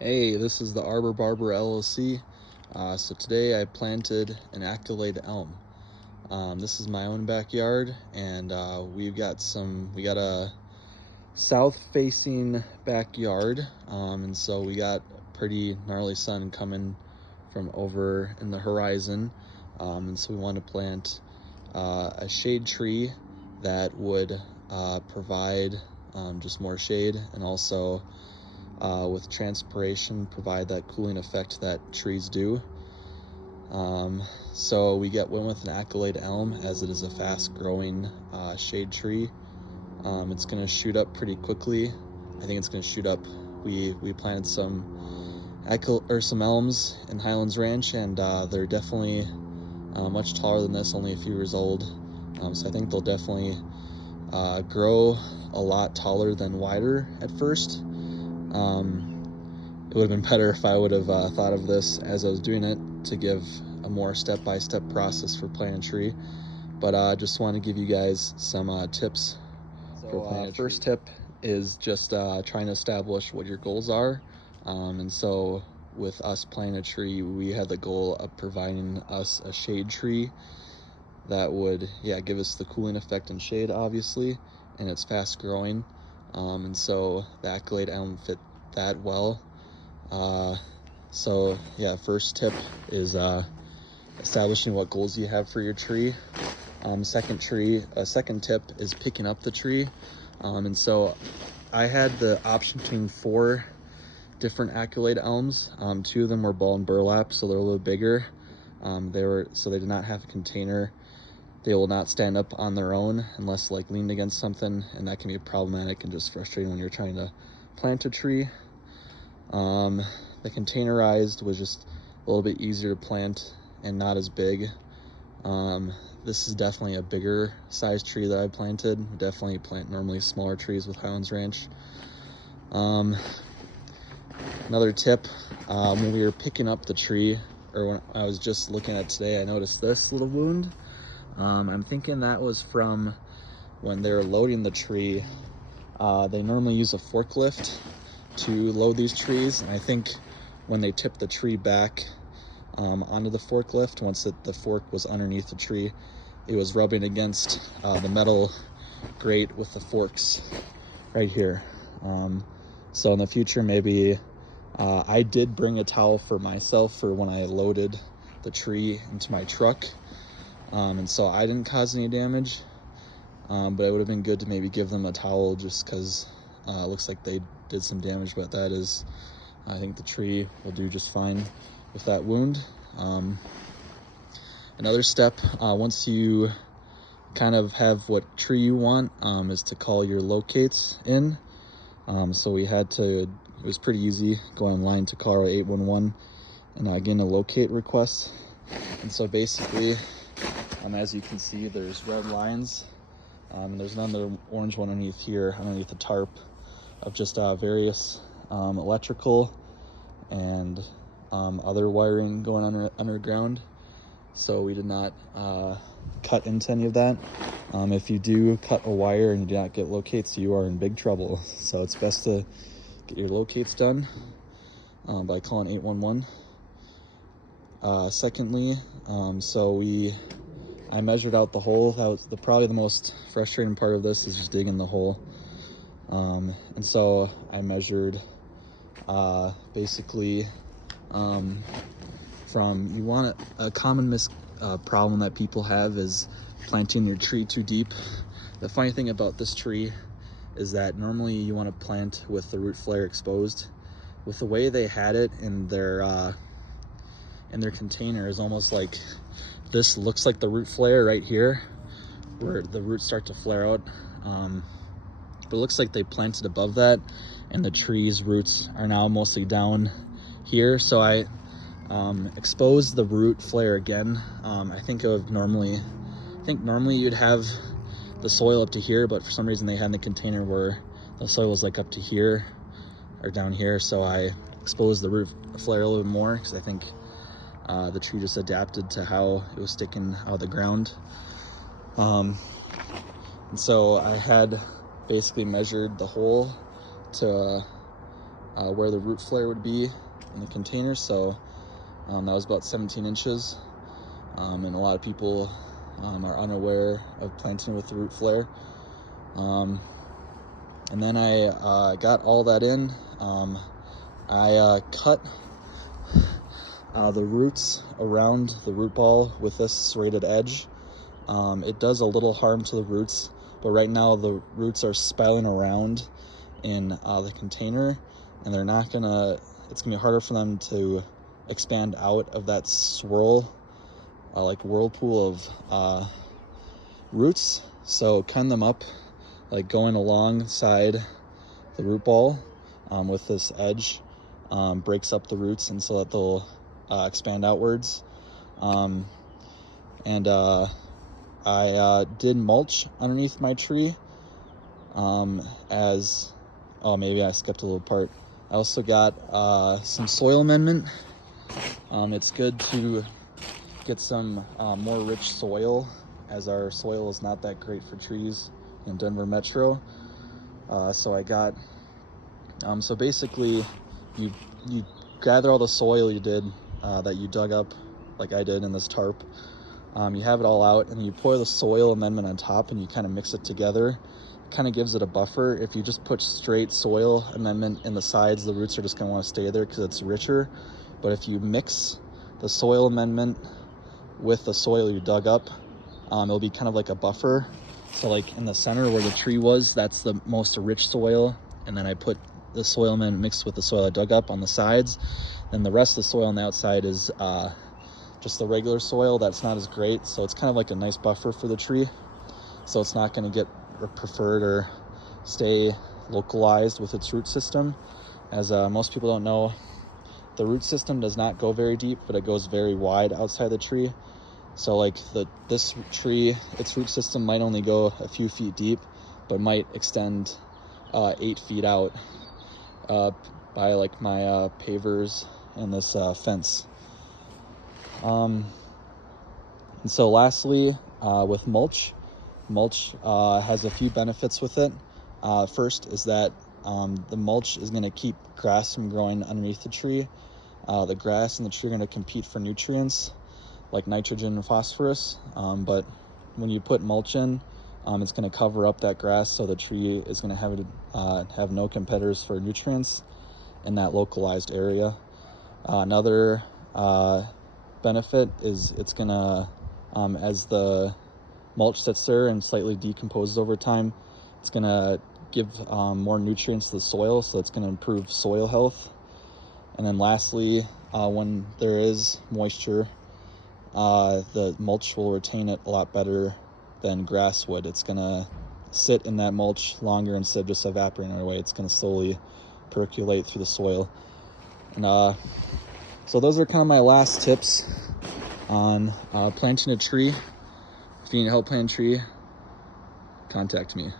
Hey, this is the Arbor Barber LLC. So today I planted an Accolade elm. This is my own backyard, and we got a south-facing backyard, and so we got pretty gnarly sun coming from over in the horizon, and so we want to plant a shade tree that would provide just more shade, and also with transpiration provide that cooling effect that trees do. So we went with an Accolade elm, as it is a fast growing shade tree. It's going to shoot up pretty quickly. I think it's going to shoot up. We planted some elms in Highlands Ranch, and they're definitely much taller than this, only a few years old. So I think they'll definitely grow a lot taller than wider at first. It would have been better if I would have thought of this as I was doing it, to give a more step-by-step process for planting a tree. But I just want to give you guys some tips for planting a tree. First tip is just trying to establish what your goals are. And so with us planting a tree, we had the goal of providing us a shade tree that would give us the cooling effect and shade, obviously, and it's fast growing. And so the Accolade elm fit that well. First tip is establishing what goals you have for your tree. Second tip is picking up the tree. And so I had the option between 4 different Accolade elms. 2 of them were ball and burlap, so they're a little bigger. They did not have a container. They will not stand up on their own unless leaned against something, and that can be problematic and just frustrating when you're trying to plant a tree. The containerized was just a little bit easier to plant and not as big. This is definitely a bigger size tree that I planted. We definitely plant normally smaller trees with Highlands Ranch. Another tip, when we were picking up the tree, or when I was just looking at it today, I noticed this little wound. I'm thinking that was from when they're loading the tree. They normally use a forklift to load these trees, and I think when they tipped the tree back onto the forklift, once the fork was underneath the tree, it was rubbing against the metal grate with the forks right here. So in the future, maybe I did bring a towel for myself for when I loaded the tree into my truck, and so I didn't cause any damage, but it would have been good to maybe give them a towel, just because it looks like they did some damage. But I think the tree will do just fine with that wound. Another step, once you kind of have what tree you want, is to call your locates in. So it was pretty easy, go online to Colorado 811 and getting a locate request. And so basically, as you can see, there's red lines, and there's another orange one underneath here, underneath the tarp, of just various electrical and other wiring going underground. So we did not cut into any of that. If you do cut a wire and you do not get locates, you are in big trouble. So it's best to get your locates done by calling 811. Secondly, I measured out the hole. That was probably the most frustrating part of this, is just digging the hole. And so I measured basically a common problem that people have is planting your tree too deep. The funny thing about this tree is that normally you want to plant with the root flare exposed. With the way they had it in their container, is almost like this looks like the root flare right here, where the roots start to flare out. But it looks like they planted above that, and the tree's roots are now mostly down here. So I exposed the root flare again. I think normally you'd have the soil up to here, but for some reason they had in the container where the soil was up to here or down here. So I exposed the root flare a little bit more, because I think the tree just adapted to how it was sticking out of the ground. And so I had basically measured the hole to where the root flare would be in the container. So that was about 17 inches. And a lot of people are unaware of planting with the root flare. And then I got all that in. I cut the roots around the root ball with this serrated edge. It does a little harm to the roots, but right now the roots are spiraling around in the container, and they're not gonna, it's gonna be harder for them to expand out of that swirl, like whirlpool of roots. So cutting them up, like going alongside the root ball with this edge, breaks up the roots, and so that they'll expand outwards. I did mulch underneath my tree maybe I skipped a little part. I also got some soil amendment. It's good to get some more rich soil, as our soil is not that great for trees in Denver Metro. So I got, so basically you gather all the soil you did, that you dug up like I did in this tarp. You have it all out, and you pour the soil amendment on top, and you kind of mix it together. It kind of gives it a buffer. If you just put straight soil amendment in the sides, the roots are just going to want to stay there because it's richer. But if you mix the soil amendment with the soil you dug up, it'll be kind of like a buffer. So like in the center where the tree was, that's the most rich soil, and then I put the soil amendment mixed with the soil I dug up on the sides, and the rest of the soil on the outside is just the regular soil that's not as great. So it's kind of like a nice buffer for the tree, so it's not going to get preferred or stay localized with its root system. As most people don't know, the root system does not go very deep, but it goes very wide outside the tree. So like this tree, its root system might only go a few feet deep, but might extend 8 feet out by like my pavers and this fence. And so lastly, with mulch has a few benefits with it. First is that the mulch is going to keep grass from growing underneath the tree. The grass and the tree are going to compete for nutrients like nitrogen and phosphorus, but when you put mulch in, it's going to cover up that grass, so the tree is going to have no competitors for nutrients in that localized area. Another benefit is it's going to, as the mulch sits there and slightly decomposes over time, it's going to give more nutrients to the soil, so it's going to improve soil health. And then lastly, when there is moisture, the mulch will retain it a lot better than grass would. It's going to sit in that mulch longer instead of just evaporating away. It's going to slowly percolate through the soil. And so those are kind of my last tips on planting a tree. If you need help planting a tree, contact me.